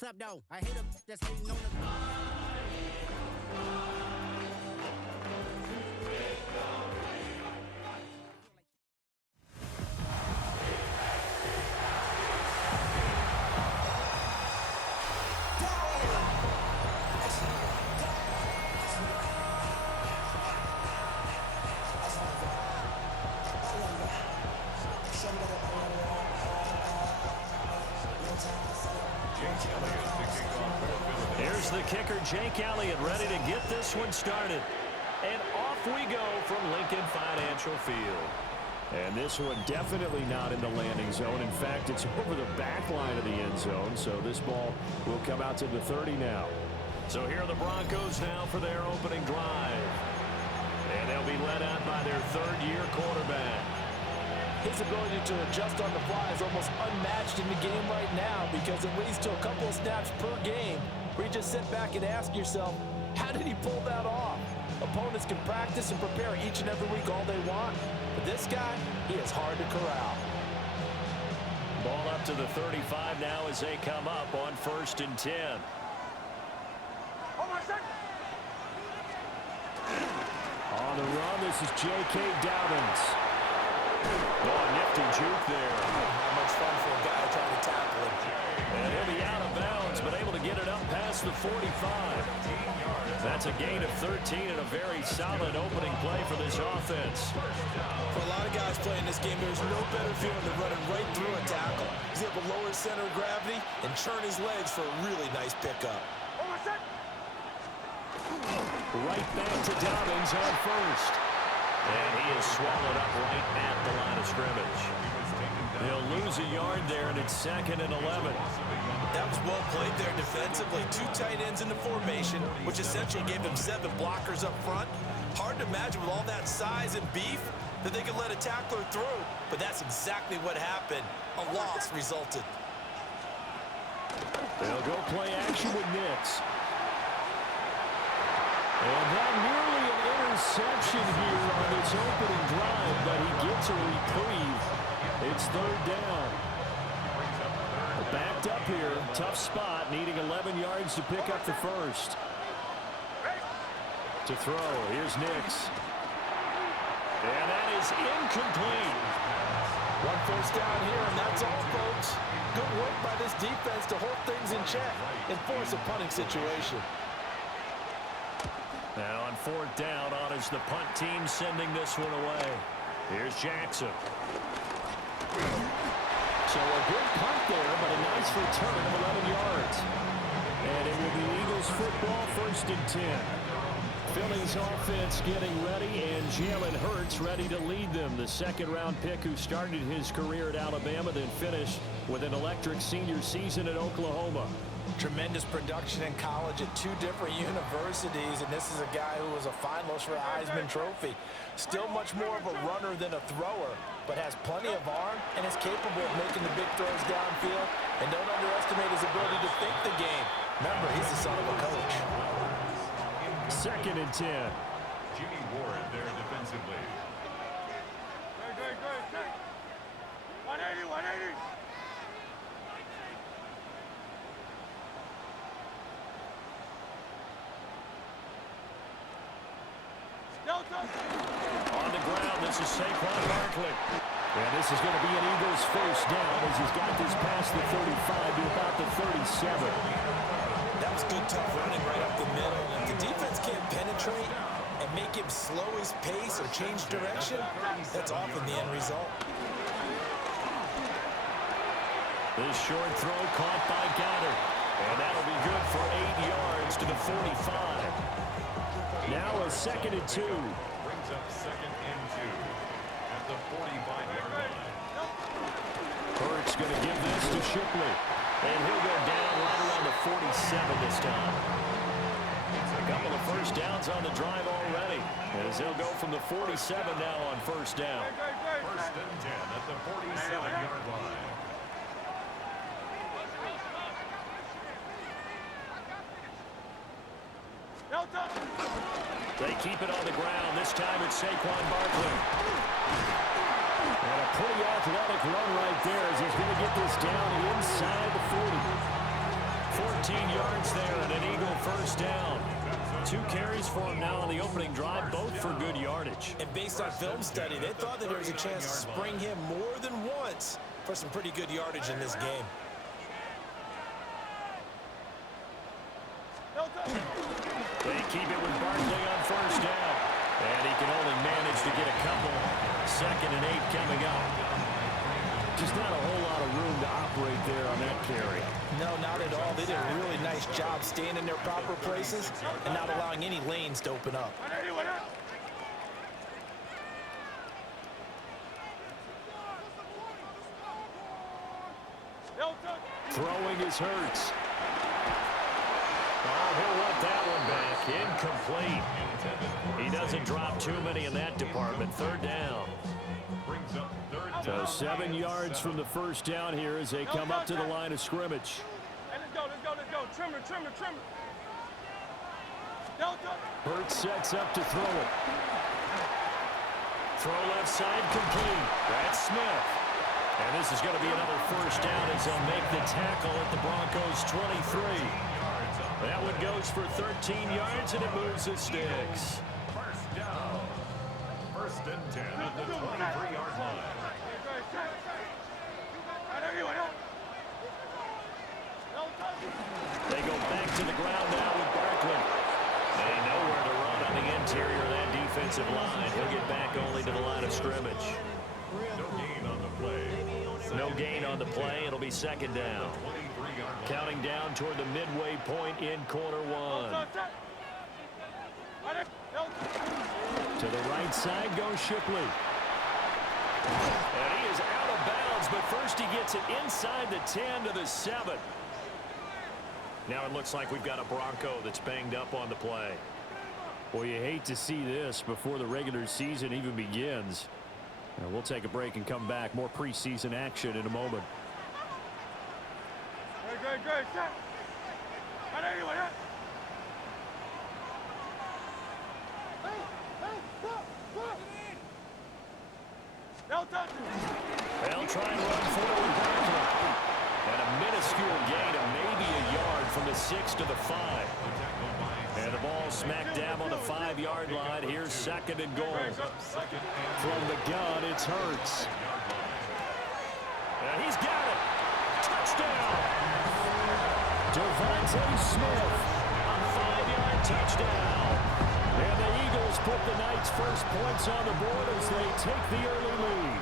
What's up, though? I hate him. That's hating on the... Here's the kicker, Jake Elliott, ready to get this one started. And off we go from Lincoln Financial Field. And this one definitely not in the landing zone. In fact, it's over the back line of the end zone. So this ball will come out to the 30 now. So here are the Broncos now for their opening drive. And they'll be led out by their third-year quarterback. His ability to adjust on the fly is almost unmatched in the game right now because it leads to a couple of snaps per game where you just sit back and ask yourself, how did he pull that off? Opponents can practice and prepare each and every week all they want, but this guy, he is hard to corral. Ball up to the 35 now as they come up on 1st and 10. On the run, this is J.K. Dobbins. Oh, nifty juke there. Not much fun for a guy trying to tackle him. And he'll be out of bounds, but able to get it up past the 45. That's a gain of 13 and a very solid opening play for this offense. For a lot of guys playing this game, there's no better feeling than running right through a tackle. He's able to lower his center of gravity and churn his legs for a really nice pickup. Right back to Dobbins on 1st. And he is swallowed up right at the line of scrimmage. He'll lose a yard there, and it's 2nd and 11. That was well played there defensively. 2 tight ends in the formation, which essentially gave them 7 blockers up front. Hard to imagine with all that size and beef that they could let a tackler through, but that's exactly what happened. A loss resulted. They'll go play action with Nix. And that nearly an interception here on its opening drive, but he gets a reprieve. It's 3rd down. Backed up here, tough spot, needing 11 yards to pick up the first. To throw, here's Nix. And that is incomplete. 1 first down here, and that's all, folks. Good work by this defense to hold things in check and force a punting situation. Now on 4th down, honors the punt team sending this one away. Here's Jackson. So a good punt there, but a nice return of 11 yards. And it will be Eagles football, 1st and 10. Philly's offense getting ready, and Jalen Hurts ready to lead them. The 2nd-round pick who started his career at Alabama, then finished with an electric senior season at Oklahoma. Tremendous production in college at 2 different universities, and this is a guy who was a finalist for a Heisman Trophy. Still much more of a runner than a thrower, but has plenty of arm and is capable of making the big throws downfield. And don't underestimate his ability to think the game. Remember, he's the son of a coach. 2nd and 10. Jimmy Ward there defensively. Good. 180. On the ground, this is Saquon Barkley. And this is going to be an Eagles first down as he's got this past the 35 to about the 37. That was good, tough running right up the middle. And if the defense can't penetrate and make him slow his pace or change direction, that's often the end result. This short throw caught by Goddard. And that'll be good for 8 yards to the 45. Now a 2nd and 2. Brings up 2nd and 2 at the 45-yard line. Hurts going to give this to Shipley. And he'll go down right around the 47 this time. A couple of first downs on the drive already, as he'll go from the 47 now on 1st down. 1st and 10 at the 47-yard line. They keep it on the ground. This time it's Saquon Barkley. And a pretty athletic run right there as he's going to get this down inside the 40. 14 yards there and an Eagle first down. 2 carries for him now on the opening drive, both for good yardage. And based on film study, they thought that there was a chance to spring him more than once for some pretty good yardage in this game. They keep it with Barkley on first down. And he can only manage to get a couple. 2nd and 8 coming up. Just not a whole lot of room to operate there on that carry. No, not at all. They did a really nice job staying in their proper places and not allowing any lanes to open up. Throwing is Hurts. Oh, he'll want that one back. Incomplete. He doesn't drop too many in that department. 3rd down. So 7 yards from the first down here as they come up to the line of scrimmage. Let's go. Trimmer. Hurts sets up to throw it. Throw left side complete. That's Smith. And this is going to be another first down as they'll make the tackle at the Broncos' 23. That one goes for 13 yards, and it moves the sticks. First down. 1st and 10 at the 23-yard line. They go back to the ground now with Barkley. And nowhere to run on the interior of that defensive line. He'll get back only to the line of scrimmage. No gain on the play. No gain on the play. It'll be 2nd down. Counting down toward the midway point in quarter 1. To the right side goes Shipley. And he is out of bounds, but first he gets it inside the 10 to the 7. Now it looks like we've got a Bronco that's banged up on the play. Well, you hate to see this before the regular season even begins. We'll take a break and come back. More preseason action in a moment. Good. They'll try and run forward. And a minuscule gain of maybe a yard from the 6 to the 5. And the ball smack dab on the 5-yard line. Here's 2nd and goal. From the gun, it's Hurts. And he's got it. Touchdown. Devontae Smith. A 5-yard touchdown. And the Eagles put the Knights' first points on the board as they take the early lead.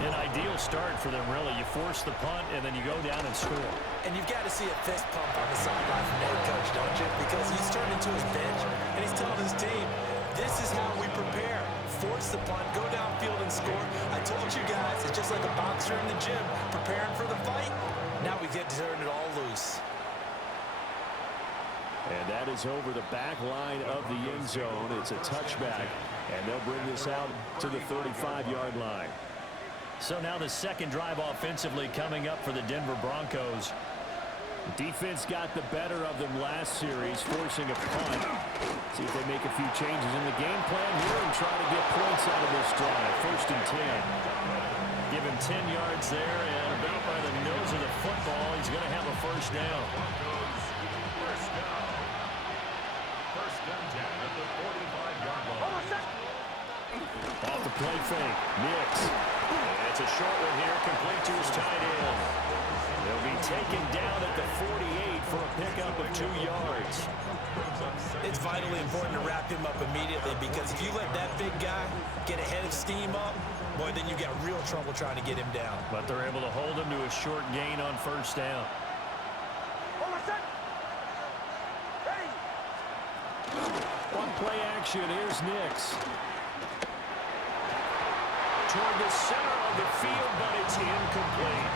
An ideal start for them, really. You force the punt, and then you go down and score. And you've got to see a fist pump on the sideline from the head coach, don't you? Because he's turned into his bench, and he's telling his team, this is how we prepare. Force the punt, go downfield and score. I told you guys, it's just like a boxer in the gym, preparing for the fight. Now we get to turn it all loose. And that is over the back line of the end zone. It's a touchback, and they'll bring this out to the 35-yard line. So now the 2nd drive offensively coming up for the Denver Broncos. Defense got the better of them last series, forcing a punt. See if they make a few changes in the game plan here and try to get points out of this drive. 1st and 10. Give him 10 yards there, and about by the nose of the football, he's going to have a first down. First down. 1st and 10 at the 45-yard line. Off the play fake, Nix. And it's a short one here, complete to his tight end. They'll be taken down at the 48 for a pickup of 2 yards. It's vitally important to wrap him up immediately, because if you let that big guy get ahead of steam up, boy, then you got real trouble trying to get him down. But they're able to hold him to a short gain on first down. One play action, here's Nix. Toward the center of the field, but it's incomplete.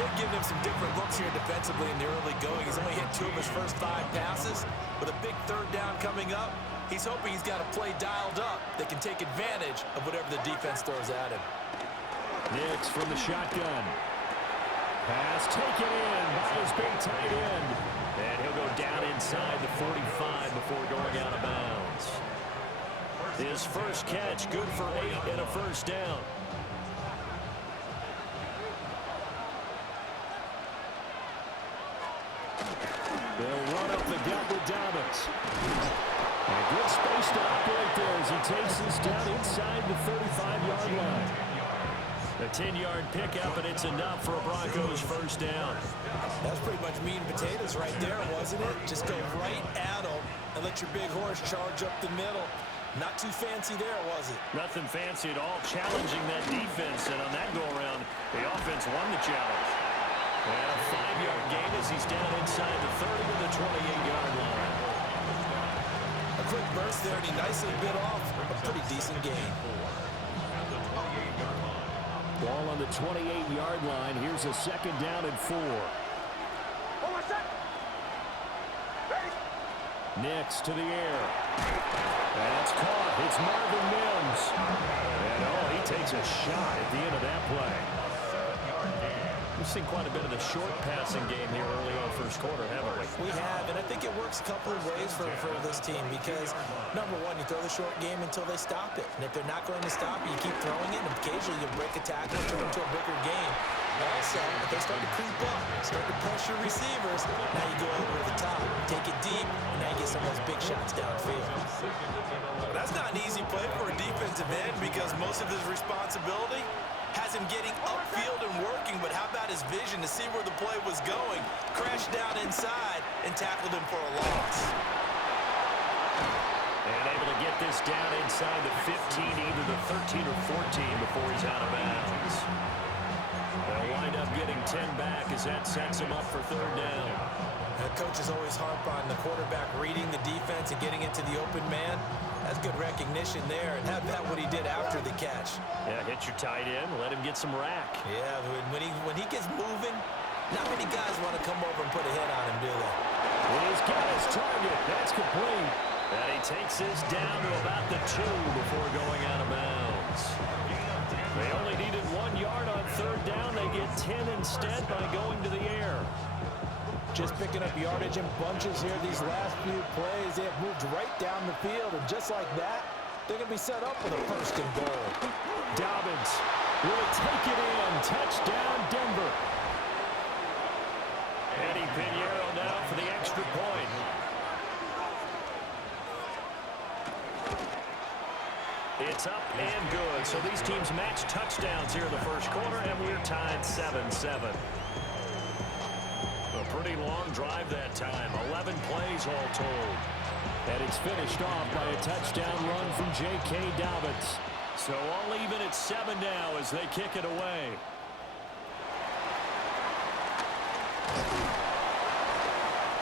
They've given him some different looks here defensively in the early going. He's only hit 2 of his first 5 passes. With a big 3rd down coming up, he's hoping he's got a play dialed up that can take advantage of whatever the defense throws at him. Nix from the shotgun. Pass taken in by his big tight end. And he'll go down inside the 45 before going out of bounds. His first catch, good for 8 and a first down. They'll run up the gut with Dobbins. And good space to operate there as he takes this down inside the 35-yard line. A 10-yard pickup, and it's enough for a Broncos first down. That's pretty much meat and potatoes right there, wasn't it? Just go right at them and let your big horse charge up the middle. Not too fancy there, was it? Nothing fancy at all, challenging that defense. And on that go-around, the offense won the challenge. And a 5-yard gain as he's down inside the 30 to the 28-yard line. A quick burst there, and he nicely bit off a pretty decent gain. Ball on the 28-yard line. Here's a second down and 4. Nix to the air. That's caught. It's Marvin Mims. And he takes a shot at the end of that play. We've seen quite a bit of the short passing game here early on first quarter, haven't we? We have, and I think it works a couple of ways for this team because, number one, you throw the short game until they stop it. And if they're not going to stop it, you keep throwing it, and occasionally you break a tackle and turn it into a bigger game. Also, if they start to creep up, start to pressure receivers, now you go over the top, take it deep, and now you get some of those big shots downfield. That's not an easy play for a defensive end because most of his responsibility has him getting upfield and working, but how about his vision to see where the play was going, crashed down inside, and tackled him for a loss. And able to get this down inside the 15, either the 13 or 14 before he's out of bounds. They'll wind up getting 10 back as that sets him up for third down. The coach is always harp on the quarterback reading the defense and getting into the open man. That's good recognition there, and how about what he did after the catch? Yeah, hit your tight end, let him get some rack. Yeah, when he gets moving, not many guys want to come over and put a hit on him, do they? He's got his target. That's complete. And he takes this down to about the 2 before going out of bounds. They only needed 1 yard on third down. They get 10 instead by going to the air. Just picking up yardage in bunches here these last few plays. They have moved right down the field, and just like that, they're going to be set up for the first and goal. Dobbins will take it in. Touchdown, Denver. Eddie Pinheiro now for the extra point. It's up and good. So these teams match touchdowns here in the first quarter, and we're tied 7-7. A pretty long drive that time. 11 plays all told. And it's finished off by a touchdown run from J.K. Dobbins. So all even at 7 now as they kick it away.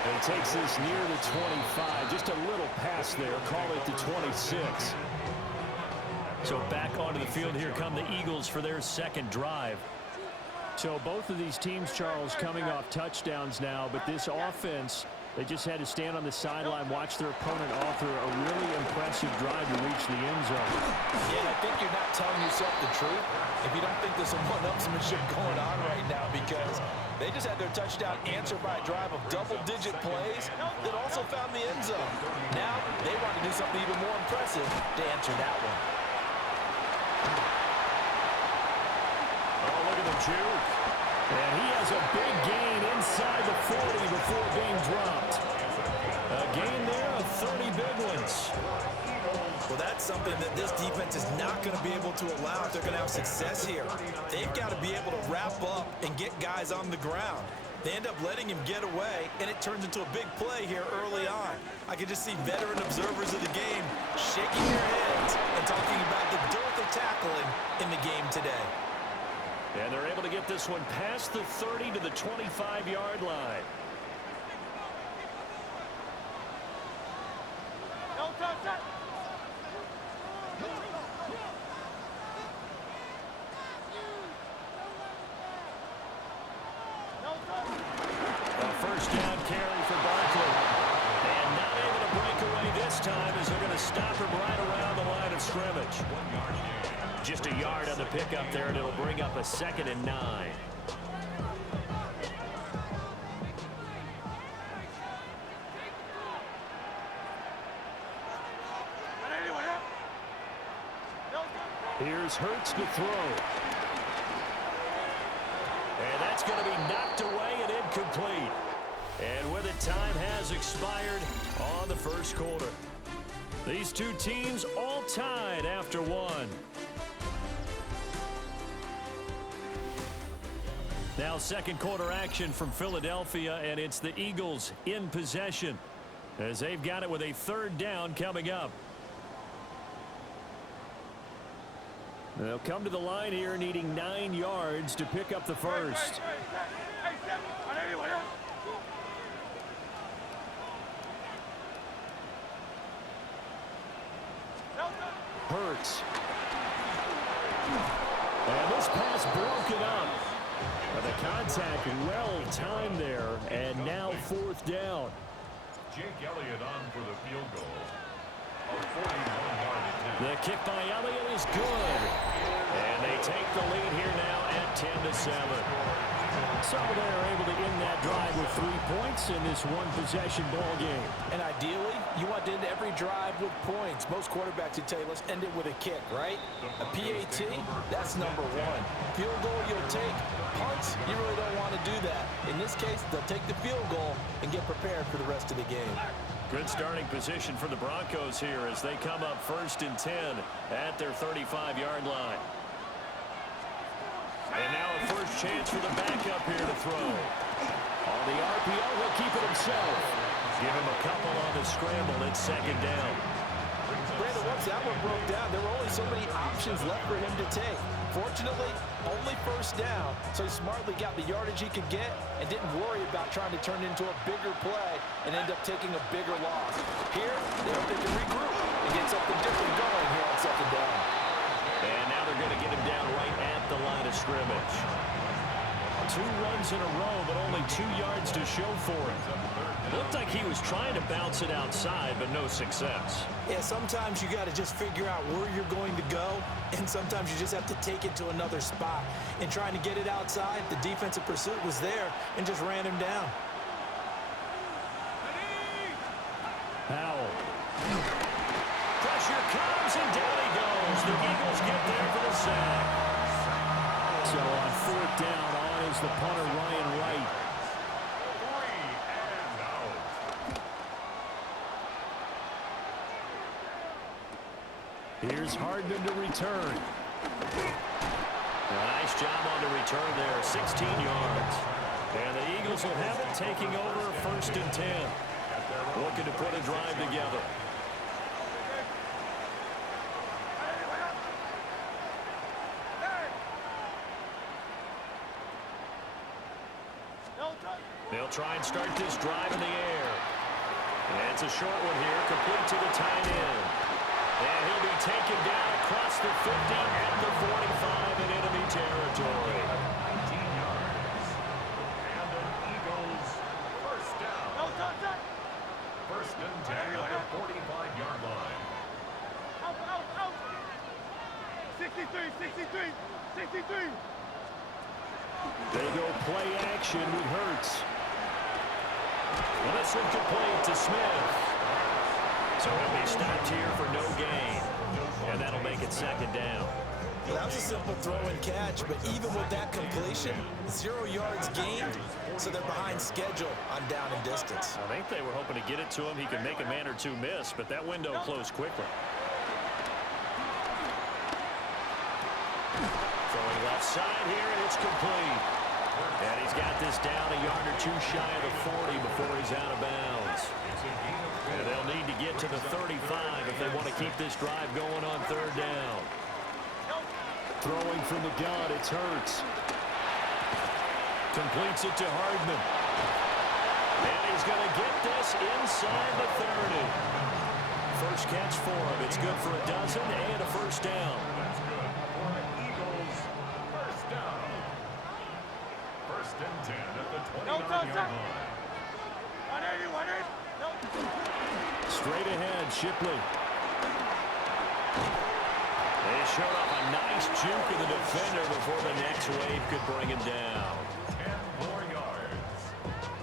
And he takes this near the 25. Just a little pass there. Call it the 26. So back onto the field, here come the Eagles for their second drive. So both of these teams, Charles, coming off touchdowns now, but this offense, they just had to stand on the sideline, watch their opponent author a really impressive drive to reach the end zone. Yeah, I think you're not telling yourself the truth if you don't think there's some one-upsmanship going on right now, because they just had their touchdown answered by a drive of double-digit plays that also found the end zone. Now they want to do something even more impressive to answer that one. Oh, look at the juke. And he has a big gain inside the 40 before being dropped. A gain there of 30 big ones. Well, that's something that this defense is not going to be able to allow if they're going to have success here. They've got to be able to wrap up and get guys on the ground. They end up letting him get away, and it turns into a big play here early on. I can just see veteran observers of the game shaking their heads and talking about the dearth of tackling in the game today. And they're able to get this one past the 30 to the 25-yard line. Don't touch that. A first down carry for Barkley. And not able to break away this time as they're going to stop him right around the line of scrimmage. Just a yard on the pickup there, and it'll bring up a 2nd and 9. Here's Hurts to throw. And that's going to be knocked away and incomplete. And with expired on the first quarter. These two teams all tied after one. Now second quarter action from Philadelphia, and it's the Eagles in possession as they've got it with a third down coming up. They'll come to the line here needing 9 yards to pick up the first. Hurts. And this pass broken up. But the contact well timed there, and now fourth down. Jake Elliott on for the field goal. A 41-yard attempt. The kick by Elliott is good. And they take the lead here now at 10-7. So they're able to end that drive with 3 points in this one-possession ball game. And ideally, you want to end every drive with points. Most quarterbacks would tell you, let's end it with a kick, right? A PAT, that's number one. Field goal you'll take. Punts, you really don't want to do that. In this case, they'll take the field goal and get prepared for the rest of the game. Good starting position for the Broncos here as they come up 1st and 10 at their 35-yard line. And now a first chance for the backup here to throw. On the RPO, he'll keep it himself. Give him a couple on the scramble. It's second down. Brandon, once that one broke down, there were only so many options left for him to take. Fortunately, only first down, so he smartly got the yardage he could get and didn't worry about trying to turn it into a bigger play and end up taking a bigger loss. Here, they hope they can regroup and get something different going here on second down. And now they're going to get him down right at the line of scrimmage. 2 runs in a row, but only 2 yards to show for him. Looked like he was trying to bounce it outside, but no success. Yeah, sometimes you got to just figure out where you're going to go, and sometimes you just have to take it to another spot. And trying to get it outside, the defensive pursuit was there and just ran him down. Powell. Pressure comes, and down he goes. The Eagles get there for the sack. So on 4th down, on is the punter, Ryan Wright. 3 and out. Here's Hardman to return. Nice job on the return there, 16 yards. And the Eagles will have it taking over 1st and 10. Looking to put a drive together. They'll try and start this drive in the air. And it's a short one here, complete to the tight end. And he'll be taken down across the 50 at the 45 in enemy territory. 19 yards. And the Eagles first down. First and 10 at the 45-yard line. 63. They go play action with Hurts. And this one complete to Smith. So he'll be stopped here for no gain. And that'll make it second down. Well, that was a simple throw and catch, but even with that completion, 0 yards gained, so they're behind schedule on down and distance. I think they were hoping to get it to him. He could make a man or two miss, but that window closed quickly. Throwing left side here, and it's complete. And he's got this down a yard or two shy of the 40 before he's out of bounds. And they'll need to get to the 35 if they want to keep this drive going on 3rd down. Throwing from the gun, it's Hurts. Completes it to Hardman. And he's going to get this inside the 30. First catch for him. It's good for a dozen and a first down. That's good for the Eagles. First down. First and 10 at the 29-yard line. 180. Straight ahead, Shipley. They showed off a nice juke of the defender before the next wave could bring him down. 10 more yards.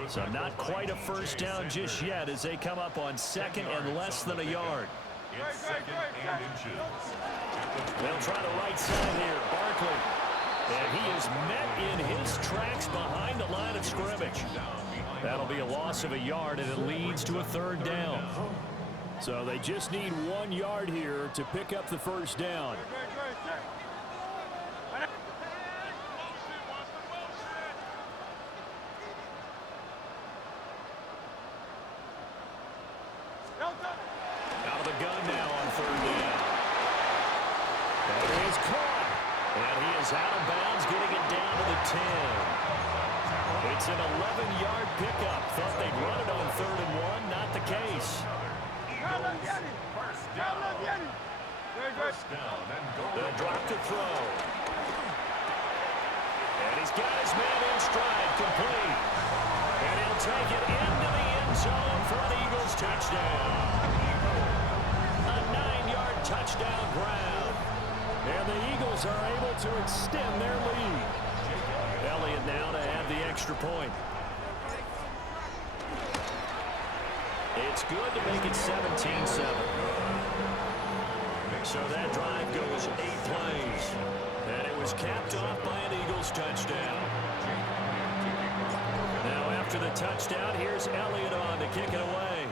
So not quite a first down just yet as they come up on 2nd and less than a yard. It's 2nd and inches. They'll try the right side here. Barkley. And he is met in his tracks behind the line of scrimmage. Down behind That'll be a loss of a yard, and it leads to a third down. So they just need 1 yard here to pick up the first down. Out of the gun now on third down. And he is caught. And he is out of bounds, getting it down to the 10. It's an 11-yard pickup. Thought they'd run it on 3rd and 1. Not the case. First down and goal. The drop to throw. And he's got his man in stride, complete. And he'll take it into the end zone for an Eagles touchdown. A 9-yard touchdown grab. And the Eagles are able to extend their lead. Elliott now to add the extra point. It's good to make it 17-7. So that drive goes 8 plays. And it was capped off by an Eagles touchdown. Now after the touchdown, here's Elliott on to kick it away.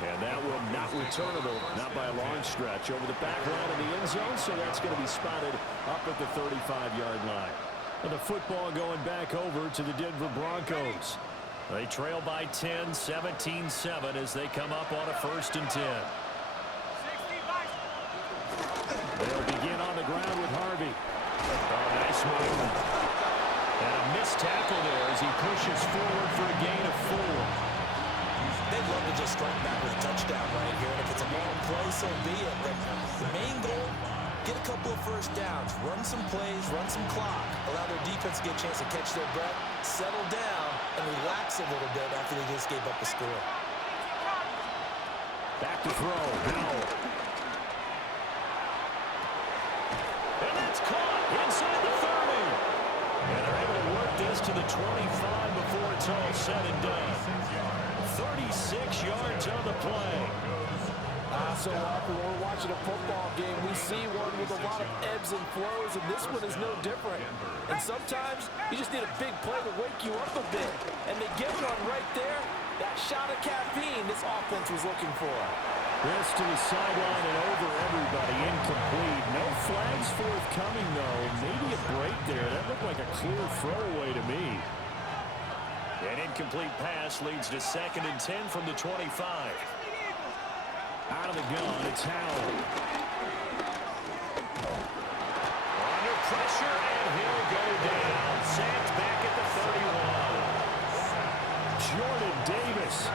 And that will not returnable, not by a long stretch, over the back line of the end zone, so that's going to be spotted up at the 35-yard line. And the football going back over to the Denver Broncos. They trail by 10, 17-7 as they come up on a 1st and 10. They'll begin on the ground with Harvey. Oh, nice move. And a missed tackle there as he pushes forward for a gain of 4. They'd love to just strike back with a touchdown right here. And if it's a long play, so be it. But the main goal, get a couple of first downs, run some plays, run some clock, allow their defense to get a chance to catch their breath, settle down, and relax a little bit after they just gave up a score. Back to throw. Howell. And that's caught inside the 30. And they're able to work this to the 25 before it's all said and done. 36 yards on the play. So often when we're watching a football game, we see one with a lot of ebbs and flows, and this one is no different. And sometimes you just need a big play to wake you up a bit. And they get one right there. That shot of caffeine this offense was looking for. This to the sideline and over everybody. Incomplete. No flags forthcoming, though. Maybe a break there. That looked like a clear throwaway to me. An incomplete pass leads to 2nd and 10 from the 25. Out of the gun, it's Howell. Under pressure, and he'll go down. Sacked back at the 31. Jordan Davis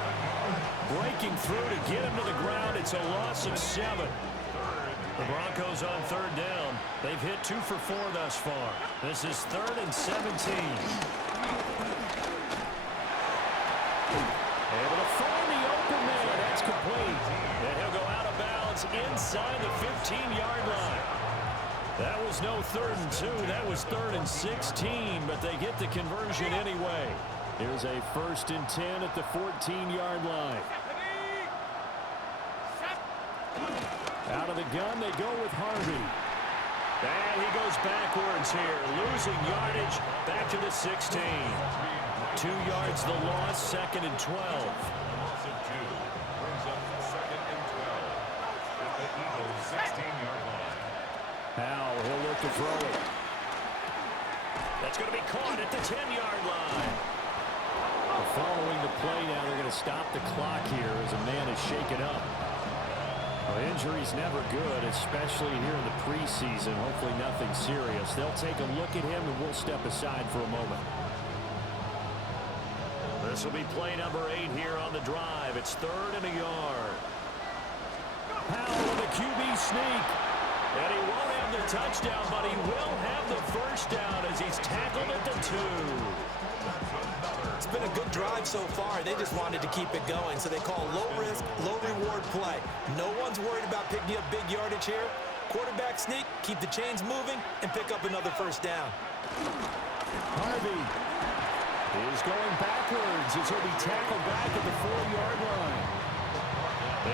breaking through to get him to the ground. It's a loss of 7. The Broncos on 3rd down. They've hit 2 for 4 thus far. This is 3rd and 17. Able to find the open man. That's complete. And he'll go out of bounds inside the 15-yard line. That was no 3rd and 2. That was 3rd and 16, but they get the conversion anyway. Here's a 1st and 10 at the 14-yard line. Out of the gun, they go with Harvey. And he goes backwards here, losing yardage back to the 16. 2 yards the loss, 2nd and 12. Loss of 2 brings up 2nd and 12 at the Eagles' 16-yard line. Howell, he'll look to throw it. That's going to be caught at the 10-yard line. Following the play now, they're going to stop the clock here as a man is shaken up. Well, injury's never good, especially here in the preseason. Hopefully nothing serious. They'll take a look at him, and we'll step aside for a moment. This will be play number 8 here on the drive. It's 3rd and a yard. Howell with a QB sneak. And he won't have the touchdown, but he will have the first down as he's tackled at the 2. It's been a good drive so far. They just wanted to keep it going, so they call low-risk, low-reward play. No one's worried about picking up big yardage here. Quarterback sneak, keep the chains moving, and pick up another first down. Harvey is going backwards as he'll be tackled back at the 4-yard line.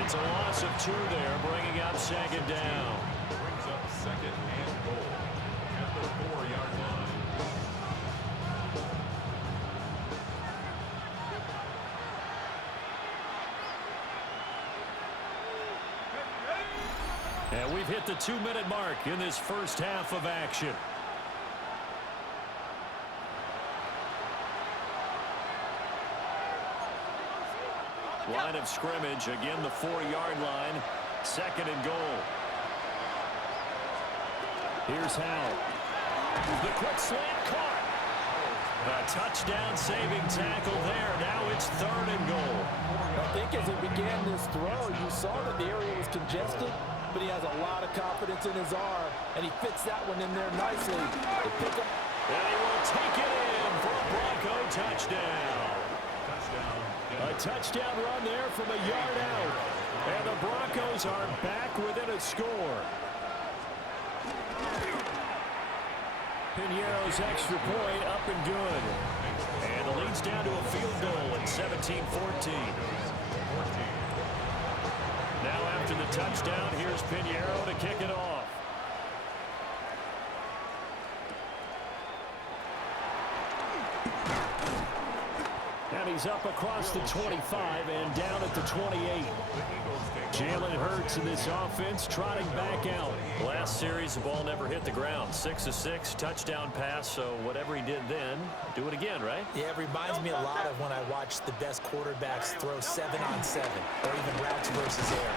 It's a loss of 2 there, bringing up 2nd down. Brings up 2nd and goal at the 4-yard line. And we've hit the 2-minute mark in this first half of action. Line of scrimmage, again the 4-yard line. 2nd and goal. Here's Howell. The quick slant caught. A touchdown saving tackle there. Now it's 3rd and goal. I think as he began this throw, you saw that the area was congested, but he has a lot of confidence in his arm, and he fits that one in there nicely. And he will take it in for a Bronco touchdown. A touchdown run there from a yard out. And the Broncos are back within a score. Piñeiro's extra point up and good. And the lead's down to a field goal at 17-14. Now after the touchdown, here's Piñeiro to kick it off. And he's up across the 25 and down at the 28. Jalen Hurts in this offense trotting back out. Last series, the ball never hit the ground. 6 of 6, touchdown pass, so whatever he did then, do it again, right? Yeah, it reminds me a lot of when I watched the best quarterbacks throw 7-on-7 or even routes versus air.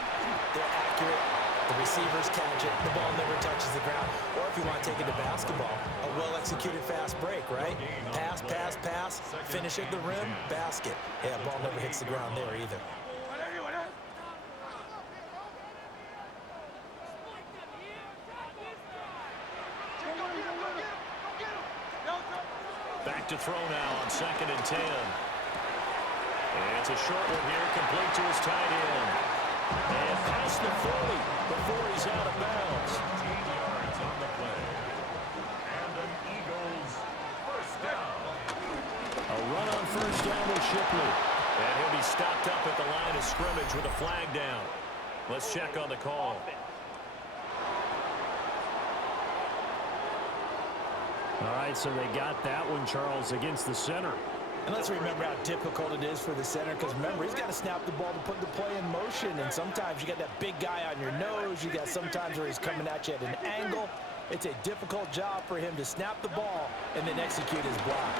They're accurate. The receivers catch it. The ball never touches the ground. Or if you want to take it to basketball, a well-executed fast break, right? Pass, pass, pass, finish at the rim, basket. Yeah, ball never hits the ground there either. Back to throw now on 2nd and 10. And it's a short one here, complete to his tight end. And past the 40 before he's out of bounds. 15 yards on the play. And an Eagles first down. A run on first down with Shipley. And he'll be stopped up at the line of scrimmage with a flag down. Let's check on the call. All right, so they got that one, Charles, against the center. And let's remember how difficult it is for the center, because remember, he's got to snap the ball to put the play in motion, and sometimes you got that big guy on your nose. You got sometimes where he's coming at you at an angle. It's a difficult job for him to snap the ball and then execute his block.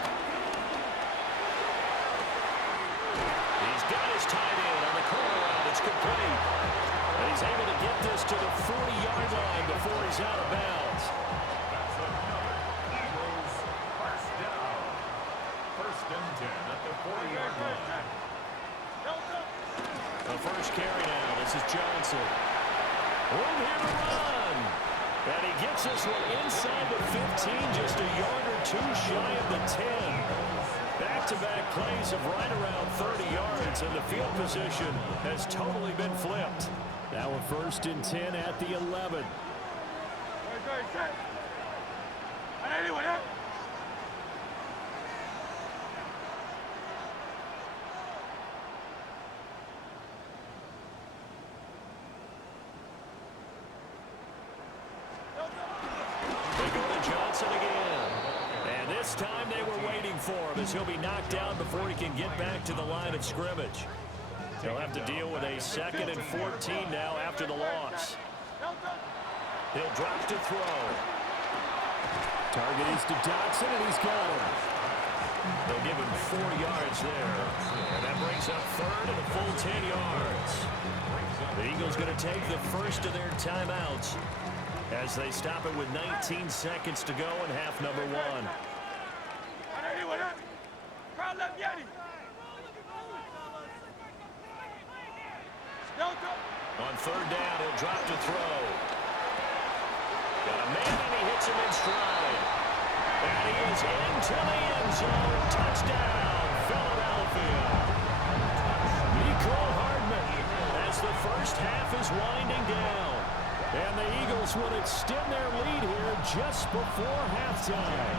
He's got his tight end on the corner route. It's complete. And he's able to get this to the 40-yard line before he's out of bounds. That's another Eagles first down. 1st and 10 at the 40-yard line. The first carry now. This is Johnson. Room here to run. And he gets this one inside the 15, just a yard or two shy of the 10. Back-to-back plays of right around 30 yards, and the field position has totally been flipped. Now a 1st and 10 at the 11. They go to Johnson again. And this time they were waiting for him, as he'll be knocked down before he can get back to the line of scrimmage. He'll have to deal with a 2nd and 14 now after the loss. He'll drop to throw. Target is to Dotson, and he's got him. They'll give him 4 yards there. And that brings up 3rd and a full 10 yards. The Eagles going to take the first of their timeouts as they stop it with 19 seconds to go in half number 1. On 3rd down, he'll drop to throw. Got a man, and he hits him in stride. And he is into the end zone. Touchdown, Philadelphia. Nico Hardman, as the first half is winding down. And the Eagles will extend their lead here just before halftime.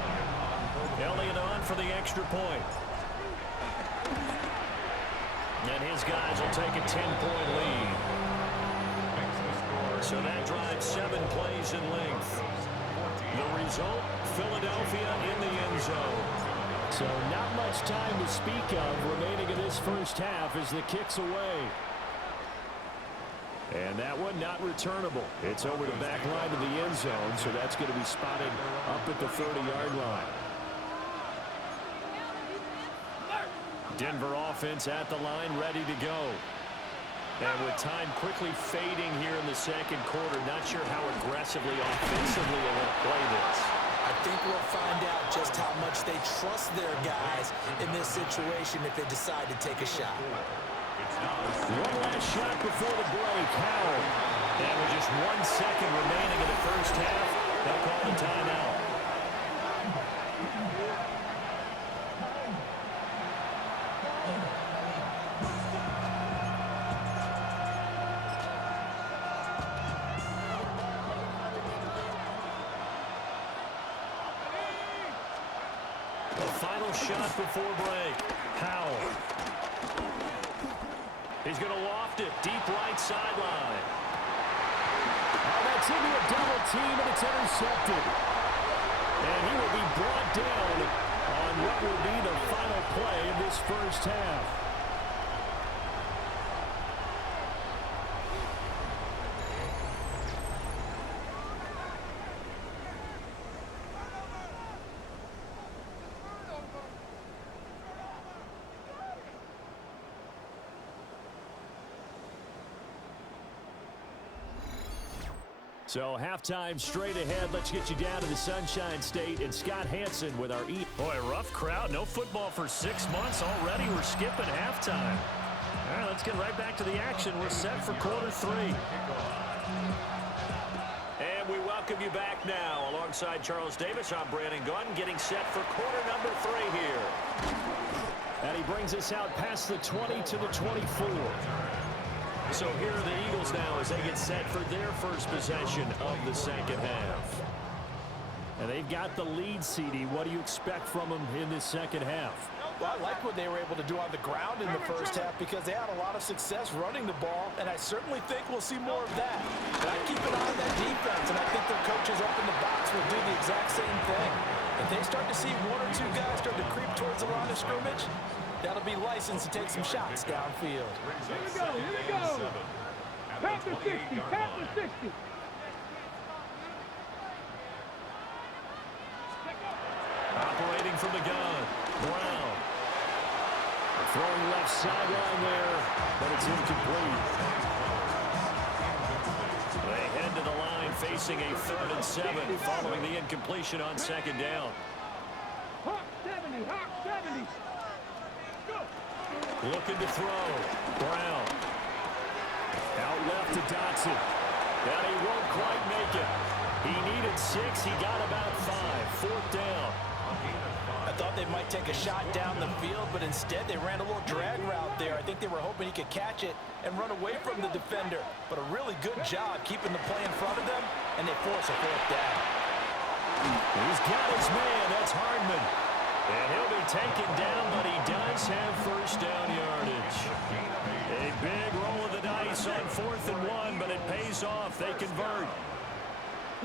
Elliott on for the extra point. And his guys will take a 10-point lead. So that drives 7 plays in length. The result, Philadelphia in the end zone. So not much time to speak of remaining in this first half as the kick's away. And that one not returnable. It's over the back line of the end zone, so that's going to be spotted up at the 30-yard line. Denver offense at the line, ready to go. And with time quickly fading here in the second quarter, not sure how aggressively, offensively they will play this. I think we'll find out just how much they trust their guys in this situation if they decide to take a shot. One last shot before the break. Howell. And with just 1 second remaining in the first half, they'll call the timeout. The final shot before break. Howell. He's going to loft it deep right sideline. Oh, that's into a double team, and it's intercepted. And he will be brought down on what will be the final play of this first half. So halftime straight ahead. Let's get you down to the Sunshine State and Scott Hansen with our Boy, rough crowd. No football for 6 months already. We're skipping halftime. All right, let's get right back to the action. We're set for quarter 3. And we welcome you back now. Alongside Charles Davis, I'm Brandon Gunn, getting set for quarter number 3 here. And he brings us out past the 20 to the 24. So here are the Eagles now as they get set for their first possession of the second half. And they've got the lead, CD. What do you expect from them in this second half? Well, I like what they were able to do on the ground in the first half because they had a lot of success running the ball, and I certainly think we'll see more of that. But I keep an eye on that defense, and I think their coaches up in the box will do the exact same thing. If they start to see 1 or 2 guys start to creep towards the line of scrimmage, that'll be licensed to take some shots downfield. Here we go, here we go. Tap the 60, tap the 60. Operating from the gun, Brown. Throwing left sideline there, but it's incomplete. They head to the line facing a 3rd and 7 following the incompletion on second down. Hawk 70, Hawk 70. Looking to throw. Brown. Out left to Dotson. And he won't quite make it. He needed 6. He got about 5. 4th down. I thought they might take a shot down the field, but instead they ran a little drag route there. I think they were hoping he could catch it and run away from the defender. But a really good job keeping the play in front of them, and they force a 4th down. He's got his man. That's Hardman. And he'll be taken down, but he does have first down yardage. A big roll of the dice on 4th and 1, but it pays off. They convert.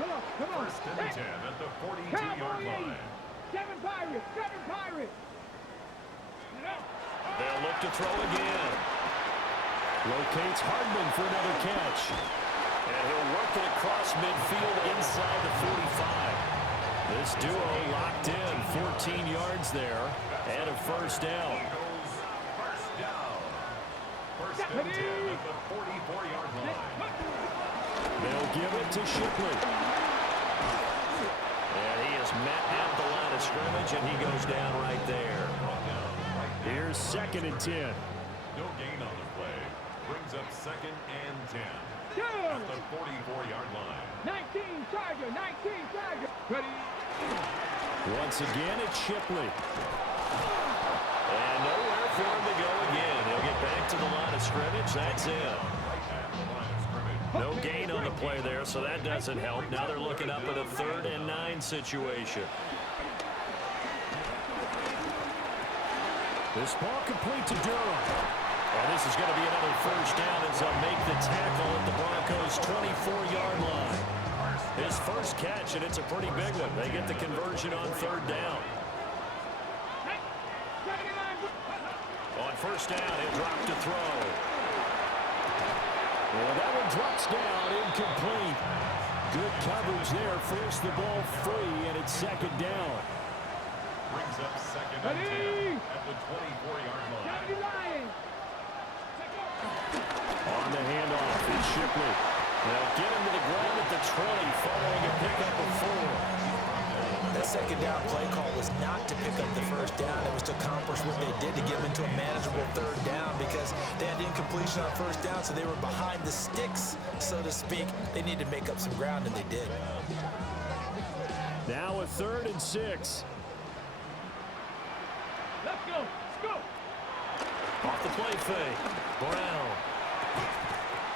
Come on. First and 10 at the 42-yard line. 7 Pirates. They'll look to throw again. Locates Hardman for another catch. And he'll work it across midfield inside the 45. This duo locked in, 14 yards there, and a first down. First down. First and 10 at the 44-yard line. They'll give it to Shipley. And he is met at the line of scrimmage, and he goes down right there. Here's 2nd and 10. No gain on the play. Brings up 2nd and 10. At the 44-yard line. 19 Tiger. Ready. Once again, it's Shipley. And nowhere for him to go again. He'll get back to the line of scrimmage. That's it. No gain on the play there, so that doesn't help. Now they're looking up at a 3rd and 9 situation. This ball complete to Durham. And this is going to be another first down as they'll make the tackle at the Broncos' 24-yard line. His first catch, and it's a pretty big one. They get the conversion on 3rd down. On first down, he'll drop to throw. And that one drops down, incomplete. Good coverage there, forced the ball free, and it's second down. Brings up second and 10 at the 24-yard line. On the handoff is Shipley. They'll get him to the ground at the 20, following a pickup of 4. That second down play call was not to pick up the first down. It was to accomplish what they did to get them into a manageable third down because they had incompletion on first down, so they were behind the sticks, so to speak. They needed to make up some ground, and they did. Now a 3rd and 6. Let's go. Let's go. Off the play fake. Brown.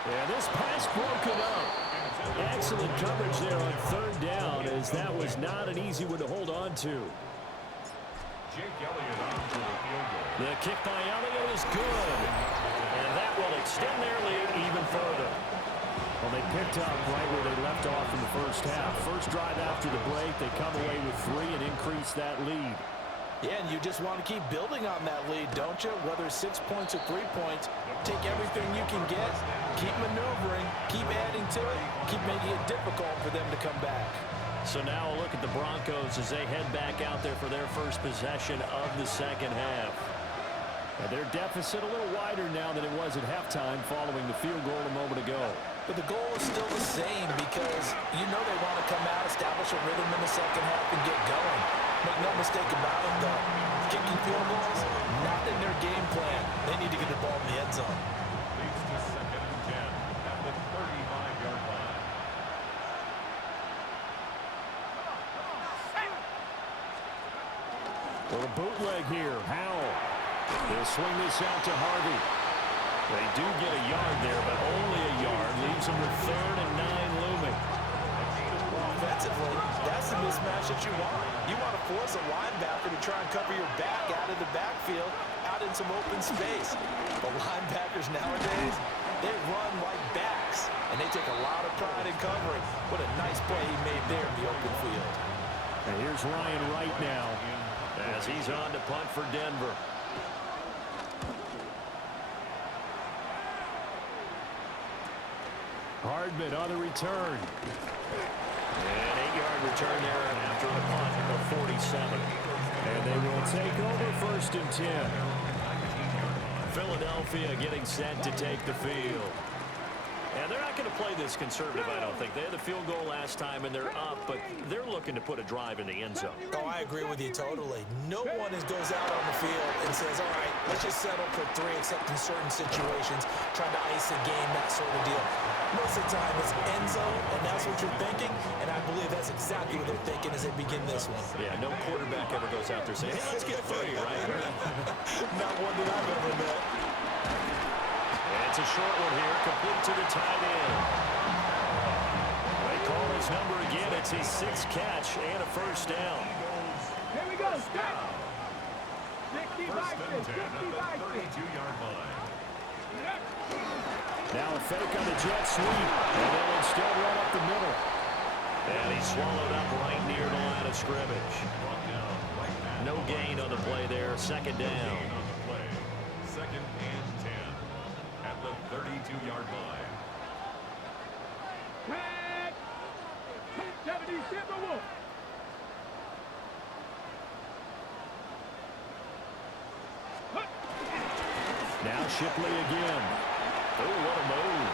Yeah, this pass broken up. Excellent coverage there on 3rd down, as that was not an easy one to hold on to. Jake Elliott on for the field goal. The kick by Elliott is good. And that will extend their lead even further. Well, they picked up right where they left off in the first half. First drive after the break, they come away with 3 and increase that lead. Yeah, and you just want to keep building on that lead, don't you? Whether it's 6 points or 3 points, take everything you can get, keep maneuvering, keep adding to it, keep making it difficult for them to come back. So now a look at the Broncos as they head back out there for their first possession of the second half. And their deficit a little wider now than it was at halftime following the field goal a moment ago. But the goal is still the same because you know they want to come out, establish a rhythm in the second half, and get going. Make no mistake about it, though. Kicking field goals, not in their game plan. They need to get the ball in the end zone. Leads to second and 10 at the 35-yard line. Well, a bootleg here. Howell. They'll swing this out to Harvey. They do get a yard there, but only a yard. Leaves them with 3rd and 9 looming. Well, offensively, that's the mismatch that you want. You want to force a linebacker to try and cover your back out of the backfield, out in some open space. But linebackers nowadays, they run like backs, and they take a lot of pride in covering. What a nice play he made there in the open field. And here's Ryan Wright now as he's on to punt for Denver. Hardman on the return. An 8-yard return there after a punt of 47. And they will take over 1st and 10. Philadelphia getting set to take the field. And they're not going to play this conservative, I don't think. They had the field goal last time, and they're up, but they're looking to put a drive in the end zone. Oh, I agree with you totally. No one goes out on the field and says, all right, let's just settle for 3, except in certain situations, trying to ice a game, that sort of deal. Most of the time, it's end zone, and that's what you're thinking, and I believe that's exactly what they're thinking as they begin this one. Yeah, no quarterback ever goes out there saying, hey, let's get 30, right? Not one that I've ever met. It's a short one here, complete to the tight end. They call his number again. It's his 6th catch and a 1st down. Here we go. Stop. 60 First and 10 at the 60 32-yard line. Now a fake on the jet sweep, and they'll instead run up the middle. And he's swallowed up right near the line of scrimmage. No gain on the play there, 2nd down. On the play, 2nd and 10 at the 32-yard line. Tag. 70 Timberwolves. Now Shipley again. Oh, what a move.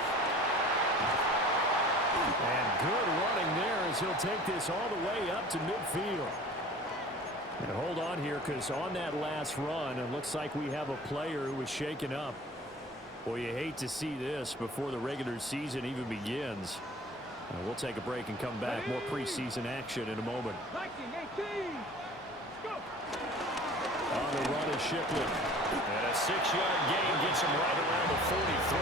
And good running there as he'll take this all the way up to midfield. And hold on here, because on that last run, it looks like we have a player who was shaken up. Boy, you hate to see this before the regular season even begins. We'll take a break and come back. More preseason action in a moment. 19-18. Go. On the run is Shipley. And a 6-yard gain gets him right around the 43.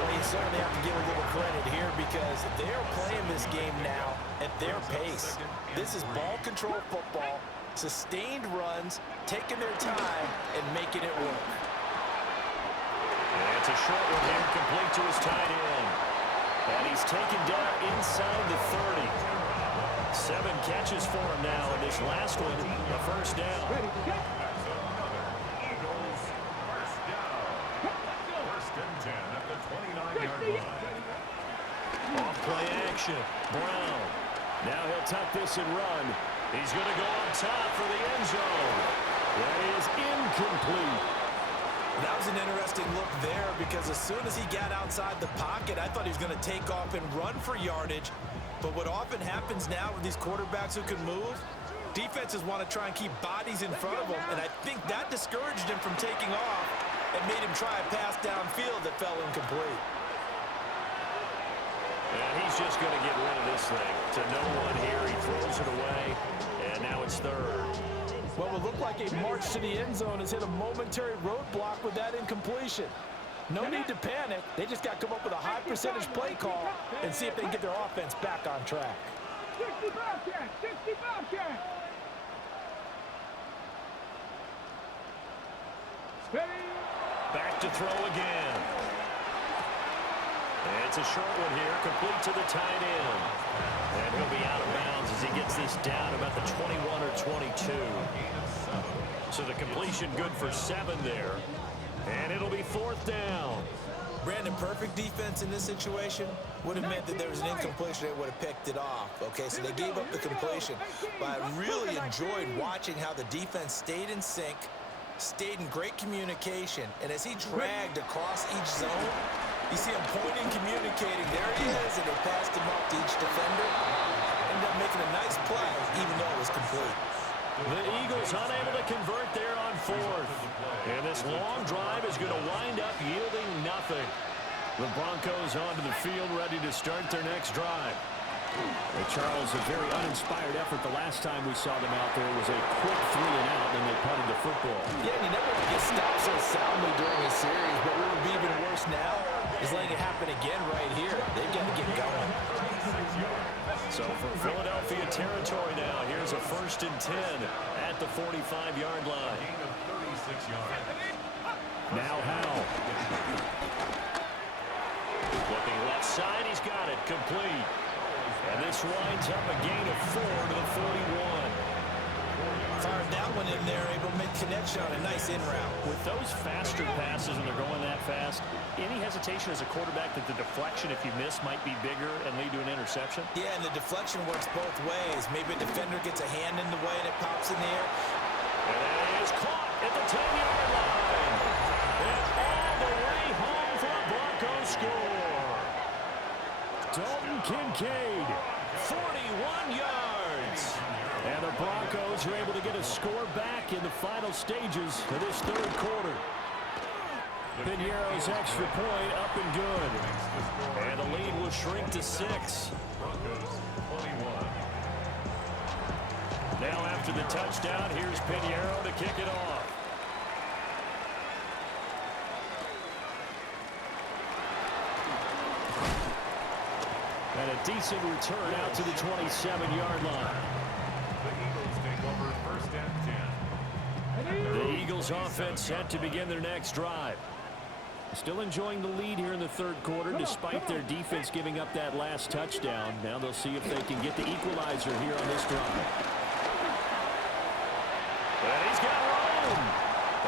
Well, you certainly have to give a little credit here because they're playing this game now at their pace. This is ball control football, sustained runs, taking their time, and making it work. And it's a short one here, complete to his tight end. And he's taken down inside the 30. 7 catches for him now, and this last one, a 1st down. Ready. Get. Eagles, first down. First and 10 at the 29. Off play action. Brown. Now he'll tuck this and run. He's going to go up top for the end zone. That is incomplete. That was an interesting look there because as soon as he got outside the pocket, I thought he was going to take off and run for yardage. But what often happens now with these quarterbacks who can move, defenses want to try and keep bodies in front of them, and I think that discouraged him from taking off and made him try a pass downfield that fell incomplete. And he's just going to get rid of this thing. To no one here, he throws it away, and now it's third. What would look like a march to the end zone has hit a momentary roadblock with that incompletion. No need to panic. They just got to come up with a high percentage play call and see if they can get their offense back on track. 60 Bobcat! 60 Bobcat! Steady! Back to throw again. And it's a short one here, complete to the tight end. And he'll be out of bounds as he gets this down about the 21 or 22. So the completion good for 7 there. And it'll be fourth down. Brandon, perfect defense in this situation would have meant that there was an incompletion. They would have picked it off. Okay, so they gave up the completion. But I really enjoyed watching how the defense stayed in sync, stayed in great communication. And as he dragged across each zone, you see him pointing, communicating. There he is, and they passed him off to each defender. Ended up making a nice play, even though it was complete. The Eagles unable to convert there on fourth. And this long drive is going to wind up yielding nothing. The Broncos onto the field ready to start their next drive. Well, Charles, a very uninspired effort the last time we saw them out there. It was a quick 3 and out, and they punted the football. Yeah, and you never want to get stopped so soundly during a series, but what would be even worse now is letting it happen again right here. They've got to get going. So for Philadelphia territory now, here's a 1st and 10 at the 45-yard line. Now Howell. Looking left side, he's got it, complete. And this winds up a gain of 4 to the 41. Fired that one in there, able to make connection on a nice in route. With those faster passes and they're going that fast, any hesitation as a quarterback that the deflection, if you miss, might be bigger and lead to an interception? Yeah, and the deflection works both ways. Maybe a defender gets a hand in the way and it pops in the air. And that is caught at the 10-yard line. And all the way home for a Broncos score. Dalton Kincaid, 41 yards. And the Broncos are able to get a score back in the final stages of this third quarter. Piñeiro's extra point up and good. And the lead will shrink to 6. Now after the touchdown, here's Piñeiro to kick it off. And a decent return out to the 27-yard line. The Eagles offense set to begin their next drive. Still enjoying the lead here in the third quarter despite their defense giving up that last touchdown. Now they'll see if they can get the equalizer here on this drive. And he's got room.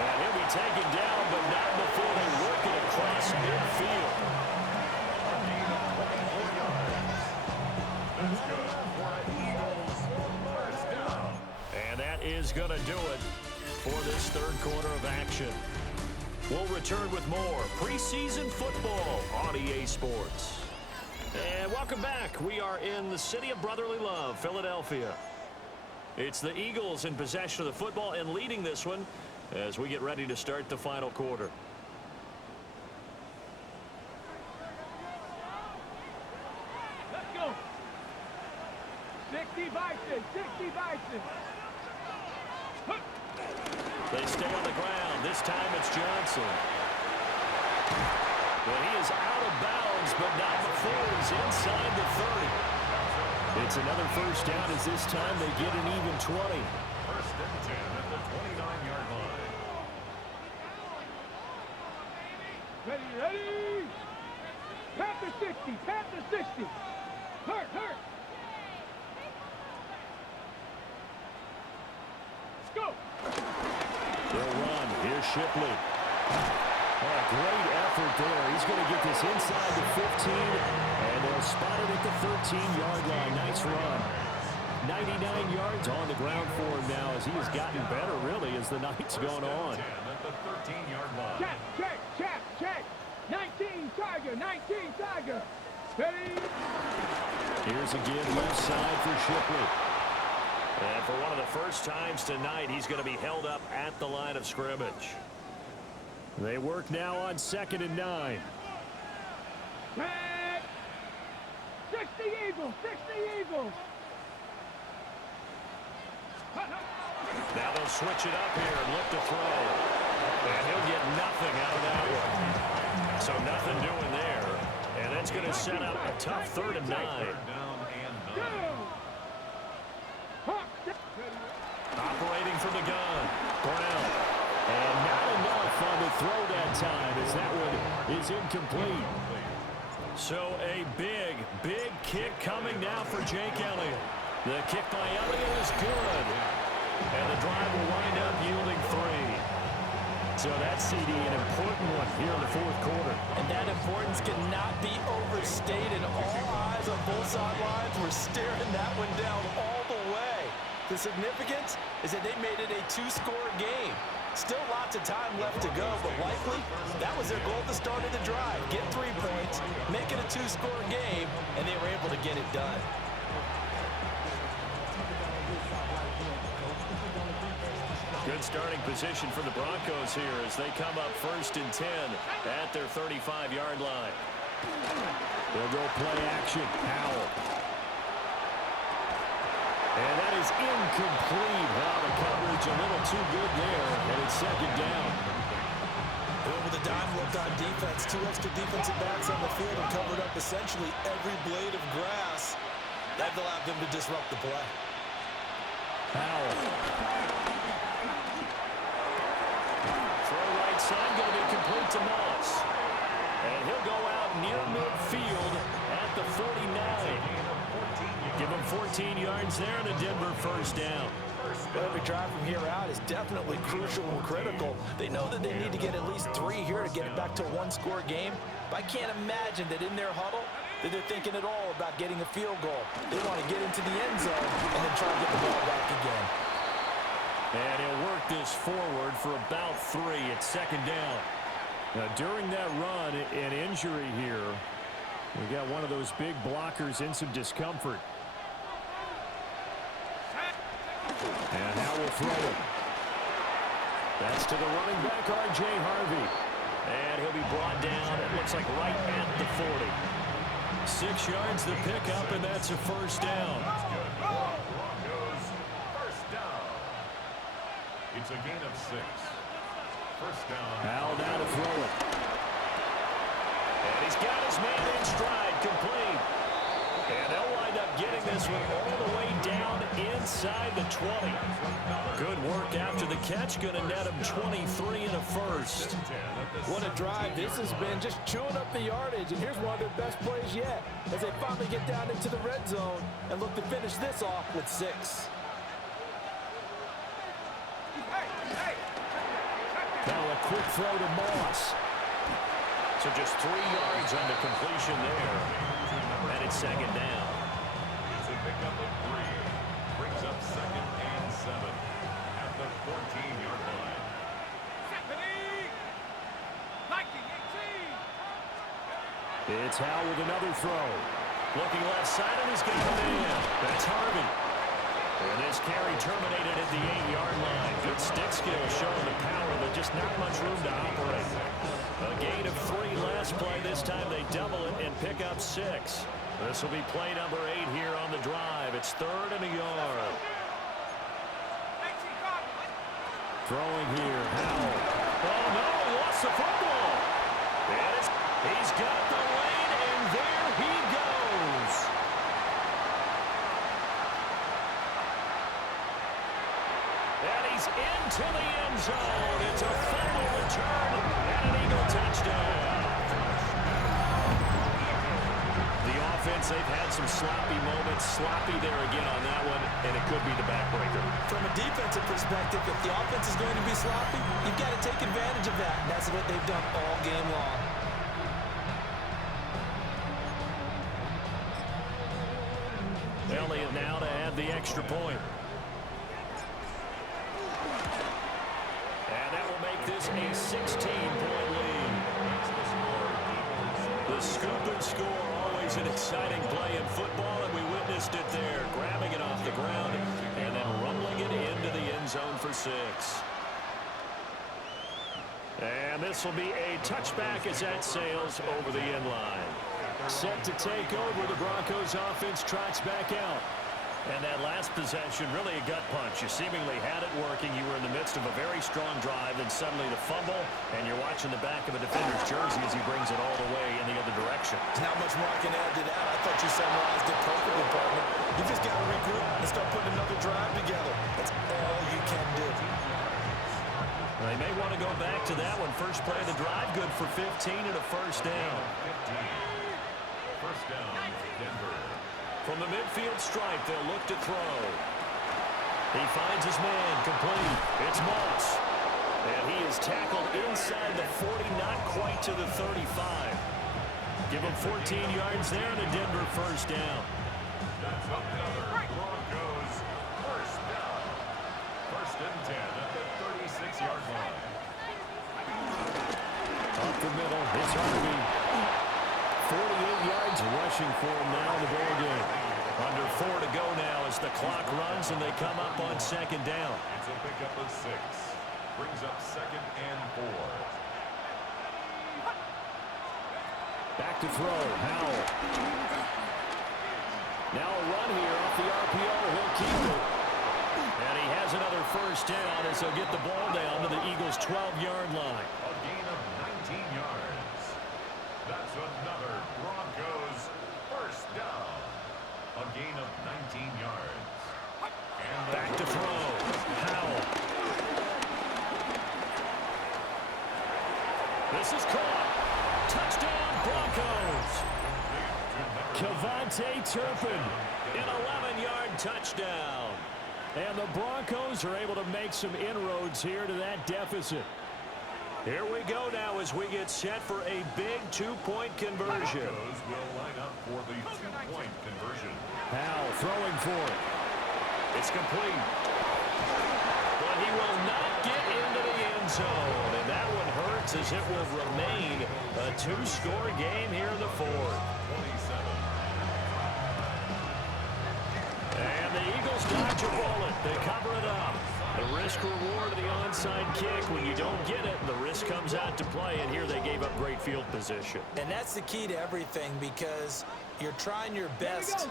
And he'll be taken down, but not before they work it across midfield. And that is going to do it for this third quarter of action. We'll return with more preseason football on EA Sports. And welcome back. We are in the city of brotherly love, Philadelphia. It's the Eagles in possession of the football and leading this one as we get ready to start the final quarter. Let's go. 60 Bison, 60 Bison. They stay on the ground. This time it's Johnson. Well, he is out of bounds, but not before he's inside the 30. It's another first down as this time they get an even 20. 1st and 10 at the 29-yard line. Ready, ready. Panther 60, Panther 60. Hurt, hurt. Let's go. They'll run. Here's Shipley. Well, great effort there. He's going to get this inside the 15, and they'll spot it at the 13-yard line. Nice run. 99 yards on the ground for him now as he has gotten better, really, as the night's gone on. At the 13-yard line. Check. 19 Tiger. Ready? Here's a give left side for Shipley. And for one of the first times tonight, he's going to be held up at the line of scrimmage. They work now on 2nd and 9. Check. 60 Eagles. Now they'll switch it up here and look to throw. And he'll get nothing out of that one. So nothing doing there. And that's going to set up a tough 3rd and 9. Operating from the gun. Brown. And not enough on the throw that time as that one is incomplete. So a big kick coming now for Jake Elliott. The kick by Elliott is good. And the drive will wind up yielding 3. So that's, CD, an important one here in the 4th quarter. And that importance cannot be overstated. All eyes on both sidelines were staring that one down all the way. The significance is that they made it a 2-score game. Still lots of time left to go, but likely that was their goal at the start of the drive. Get 3 points, make it a 2-score game, and they were able to get it done. Good starting position for the Broncos here as they come up 1st and 10 at their 35-yard line. They'll go play action. Howell. And that is incomplete. Well, the coverage a little too good there, and it's 2nd down. With a dime look on defense, 2 extra defensive backs on the field and covered up essentially every blade of grass. That allowed them to disrupt the play. Howell. Side going to be complete to Moss. And he'll go out near midfield at the 49. Give him 14 yards there and a Denver 1st down. Every drive from here out is definitely crucial and critical. They know that they need to get at least 3 here to get it back to a 1-score game. But I can't imagine that in their huddle that they're thinking at all about getting a field goal. They want to get into the end zone and then try to get the ball back again. And he'll work this forward for about 3. It's 2nd down. Now, during that run, an injury here. We got one of those big blockers in some discomfort. And how will throw it. That's to the running back, R.J. Harvey. And he'll be brought down, it looks like right at the 40. 6 yards the pickup, and that's a 1st down. It's a gain of 6. 1st down. Howell down to throw it. And he's got his man in stride, complete. And they'll wind up getting this one all the way down inside the 20. Good work after the catch, going to net him 23 and a 1st. What a drive this has been, just chewing up the yardage. And here's one of their best plays yet as they finally get down into the red zone and look to finish this off with 6. Now a quick throw to Moss. So just 3 yards on the completion there. And it's 2nd down. It's a pickup of 3. Brings up 2nd and 7 at the 14-yard line. It's Howell with another throw. Looking left side, and he's got a man. That's Harvey. And this carry terminated at the 8-yard line. Good stick skill showing the power, but just not much room to operate. A gain of 3 last play. This time they double it and pick up 6. This will be play number 8 here on the drive. It's 3rd and a yard. Throwing here, Howell. Oh, no, he lost the football. He's got the lane, and there he goes. And he's into the end zone. It's a fumble return and an Eagle touchdown. The offense, they've had some sloppy moments. Sloppy there again on that one, and it could be the backbreaker. From a defensive perspective, if the offense is going to be sloppy, you've got to take advantage of that. And that's what they've done all game long. Elliott now to add the extra point. And that will make this a 16-point lead. The scoop and score, always an exciting play in football, and we witnessed it there. Grabbing it off the ground and then rumbling it into the end zone for 6. And this will be a touchback as that sails over the end line. Set to take over, the Broncos offense trots back out. And that last possession, really a gut punch. You seemingly had it working. You were in the midst of a very strong drive, then suddenly the fumble, and you're watching the back of a defender's jersey as he brings it all the way in the other direction. Not much more I can add to that. I thought you summarized it perfectly, partner. You just got to regroup and start putting another drive together. That's all you can do. They may want to go back to that one. First play of the drive, good for 15 and a first down. First down, Denver. From the midfield stripe, they'll look to throw. He finds his man, complete. It's Moss. And he is tackled inside the 40, not quite to the 35. Give him 14 yards there and a Denver first down. That's another Broncos first down. First and 10 at the 36-yard line. Up the middle, it's Harvey. 48 yards rushing for him now in the ball game. Under 4 to go now as the clock runs and they come up on second down. It's a pickup of 6. Brings up second and 4. Back to throw, Howell. Now a run here off the RPO. He'll keep it. And he has another first down as he'll get the ball down to the Eagles' 12-yard line. A gain of 19 yards. That's another Broncos first down. A gain of 19 yards. And back to throw. Howell. This is caught. Touchdown, Broncos. Kevontae Turpin, an 11-yard touchdown. And the Broncos are able to make some inroads here to that deficit. Here we go now as we get set for a big two-point conversion. Broncos will line up for the two-point conversion. Powell throwing for it. It's complete. But he will not get into the end zone. And that one hurts as it will remain a two-score game here in the fourth. 27. And the Eagles dodge a bullet. They cover it up. The risk reward of the onside kick. When you don't get it, the risk comes out to play, and here they gave up great field position. And that's the key to everything, because you're trying your best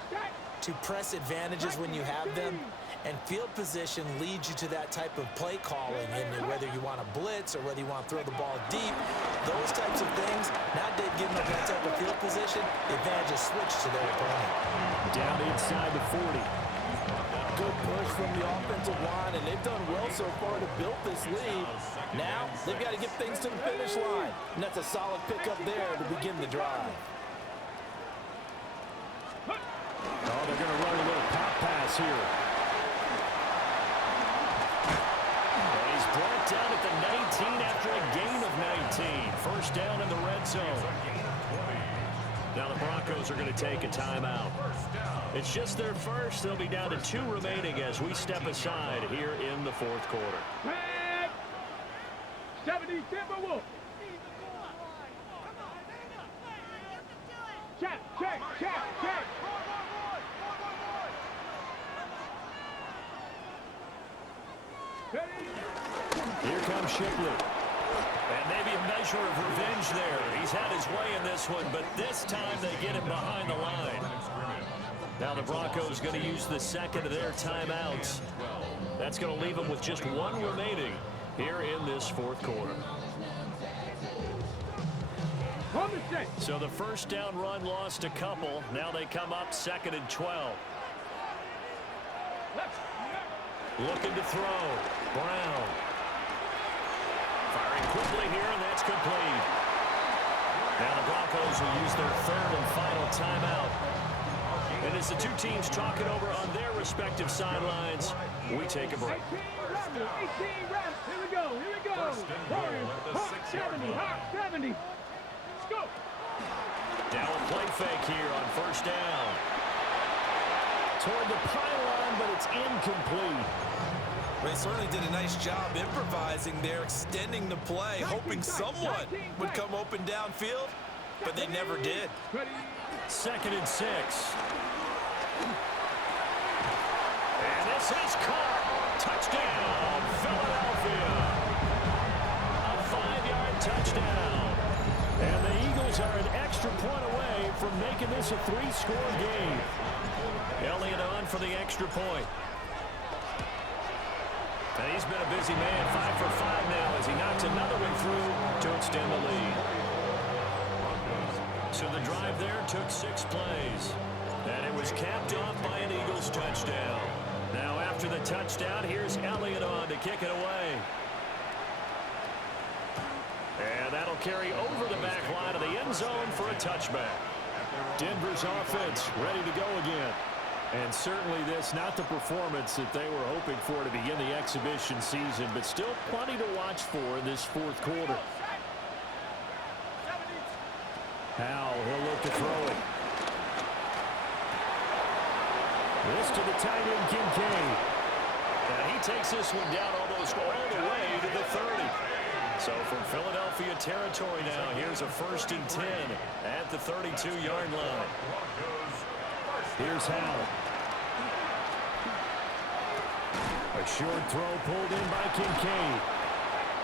to press advantages when you have them, and field position leads you to that type of play calling. And whether you want to blitz or whether you want to throw the ball deep, those types of things, not giving up that type of field position, the advantage is switched to their opponent. Down inside the 40. Good push from the offensive line, and they've done well so far to build this lead. Now, they've got to get things to the finish line, and that's a solid pickup there to begin the drive. Oh, they're going to run a little pop pass here. And he's brought down at the 19 after a gain of 19. First down in the red zone. Now the Broncos are going to take a timeout. It's just their first. They'll be down to 2 remaining as we step aside here in the fourth quarter. 70 Timberwolves. Check. Here comes Shipley. And maybe a measure of revenge there. He's had his way in this one, but this time they get him behind the line. Now the Broncos going to use the second of their timeouts. That's going to leave them with just 1 remaining here in this fourth quarter. So the first down run lost a couple. Now they come up second and 12. Looking to throw. Brown. Firing quickly here, and that's complete. Now the Broncos will use their third and final timeout. And as the two teams talk it over on their respective sidelines, we take a break. 18 reps. Here we go. Here we go. Warriors, hot 70, hot 70. Let's go. Now a play fake here on first down. Toward the pylon, but it's incomplete. They certainly did a nice job improvising there, extending the play, hoping someone would come open downfield, but they never did. 2nd and 6. And this is caught. Touchdown, Philadelphia. A 5-yard touchdown. And the Eagles are an extra point away from making this a 3-score game. Elliott on for the extra point. And he's been a busy man, 5 for 5 now as he knocks another one through to extend the lead. So the drive there took 6 plays. And it was capped off by an Eagles touchdown. Now after the touchdown, here's Elliott on to kick it away. And that'll carry over the back line of the end zone for a touchback. Denver's offense ready to go again. And certainly this, not the performance that they were hoping for to begin the exhibition season, but still plenty to watch for in this 4th quarter. Howell, he'll look to throw it. This to the tight end, Kincaid. And he takes this one down almost all the way to the 30. So from Philadelphia territory now, here's a 1st and 10 at the 32-yard line. Here's Howell. A short throw pulled in by Kincaid.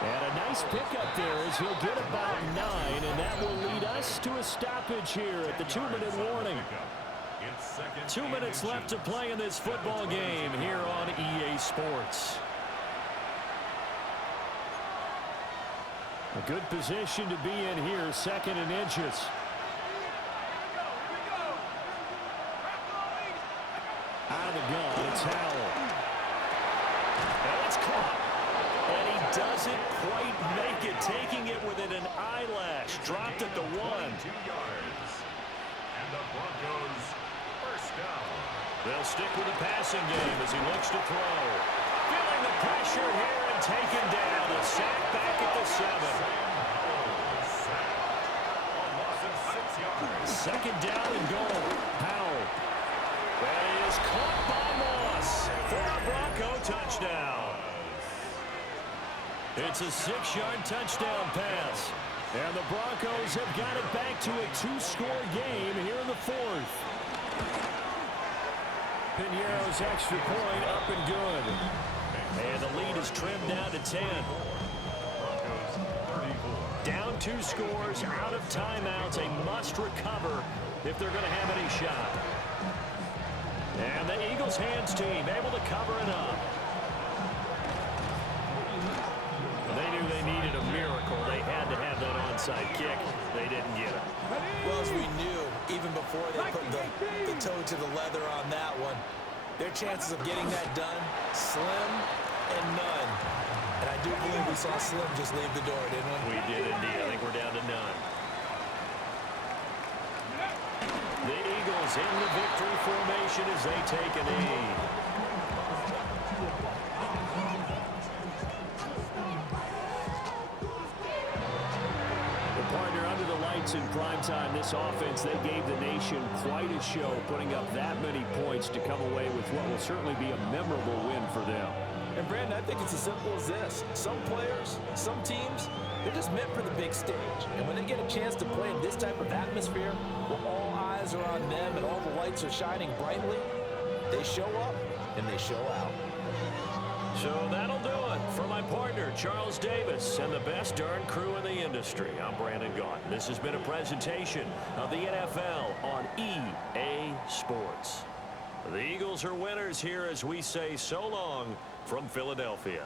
And a nice pickup there as he'll get about 9, and that will lead us to a stoppage here at the 2-minute warning. 2 minutes left to play in this football game here on EA Sports. A good position to be in here, 2nd and inches. Out of the gun, it's Howell. And it's caught. And he doesn't quite make it, taking it within an eyelash. Dropped at the 1. 2 yards. And the Broncos first down. They'll stick with the passing game as he looks to throw. Feeling the pressure here and taken down. A sack back at the 7. 2nd down and goal. Howell. That is caught by Moss for a Bronco touchdown. It's a 6-yard touchdown pass. And the Broncos have got it back to a 2-score game here in the 4th. Piñeiro's extra point up and good. And the lead is trimmed down to 10. Down 2 scores, out of timeouts, a must recover if they're going to have any shot. And the Eagles hands team able to cover it up. They knew they needed a miracle. They had to have that onside kick. They didn't get it. Well, as we knew, even before they put the toe to the leather on that one, their chances of getting that done, slim and none. And I do believe we saw Slim just leave the door, didn't we? We did indeed. I think we're down to none. The Eagles in the victory formation as they take a knee. The partner under the lights in primetime, this offense, they gave the nation quite a show, putting up that many points to come away with what will certainly be a memorable win for them. And Brandon, I think it's as simple as this. Some players, some teams, they're just meant for the big stage. And when they get a chance to play in this type of atmosphere, where all eyes are on them and all the lights are shining brightly, they show up and they show out. So that'll do it for my partner, Charles Davis, and the best darn crew in the industry. I'm Brandon Gaughan. This has been a presentation of the NFL on EA Sports. The Eagles are winners here as we say so long from Philadelphia.